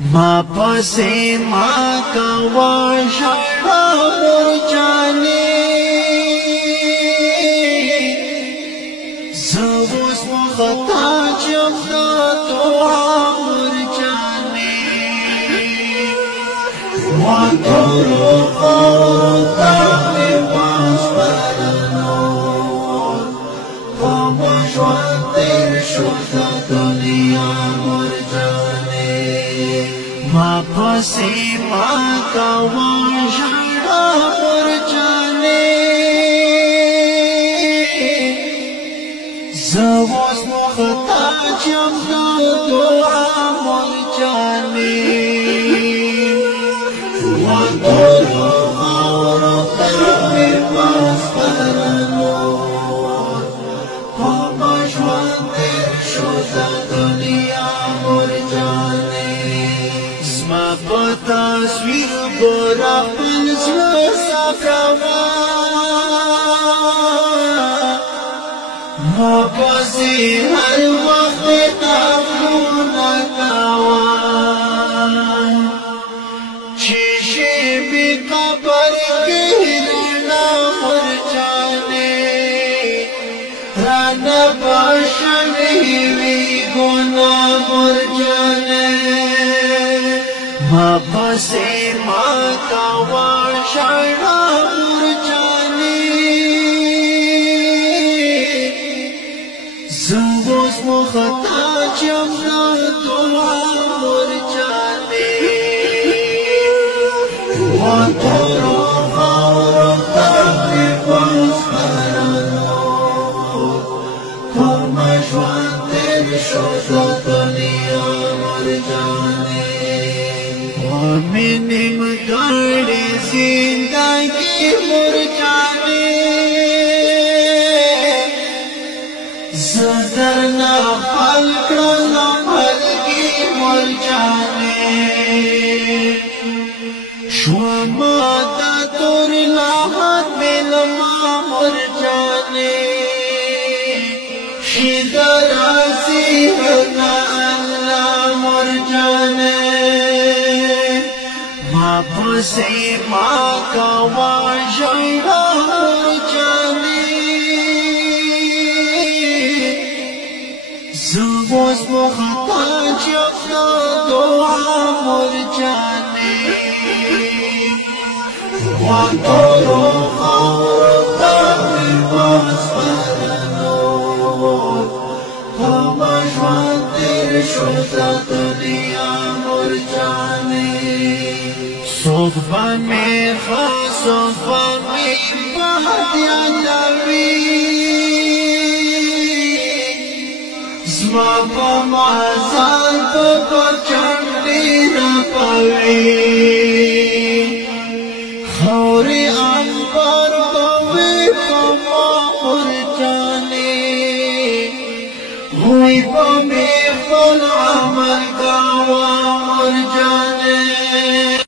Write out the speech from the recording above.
ما پسې ما کوا ژړا مرجانې زه اوس محتاج یم د دعا مرجانې ما تورو خاورو ته مې وسپارلو په ما ژوند تېر شو د دنیا مرجانې ما پسې ما کوا ژړا مرجانې زه اوس محتاج یم د دعا مرجانې وتورو خاورو ته مې وسپارلو په ما ژوند تېر شو د دنیا مرجانې زما په تصویر ګوره خپل زړه صفراوه ما پسې هر وخت کتابونه کوه چې شېبې قبر کې رڼا مرجانې رانه به شوې وي ګناه مرجانې ما پسې ما کوا ژړا مرجانې زه اوس محتاج یم د دعا مرجانې وتورو خاورو ته مې وسپارلو په ما ژوند تېر شو د دنیا مرجانې میں نمگاڑی زندگی مرجانے زدرنا خلقنا ملگی مرجانے شوما دا دور لاحت ملما مرجانے شدر عزیحنا اللہ مرجانے ما پسې ما کوا ژړا مرجانې زه اوس محتاج یم د دعا مرجانې وتورو خاورو ته مې وسپارلو په ما ژوند تېر شو د دنیا مرجانې صبح میں خاص میں بہت یادوی زما پا معزال پا پرچنڈی نا پاوی خوری انبار پاوی پا ما مرجانے ہوئی پا میں خل عمل کاوا مرجانے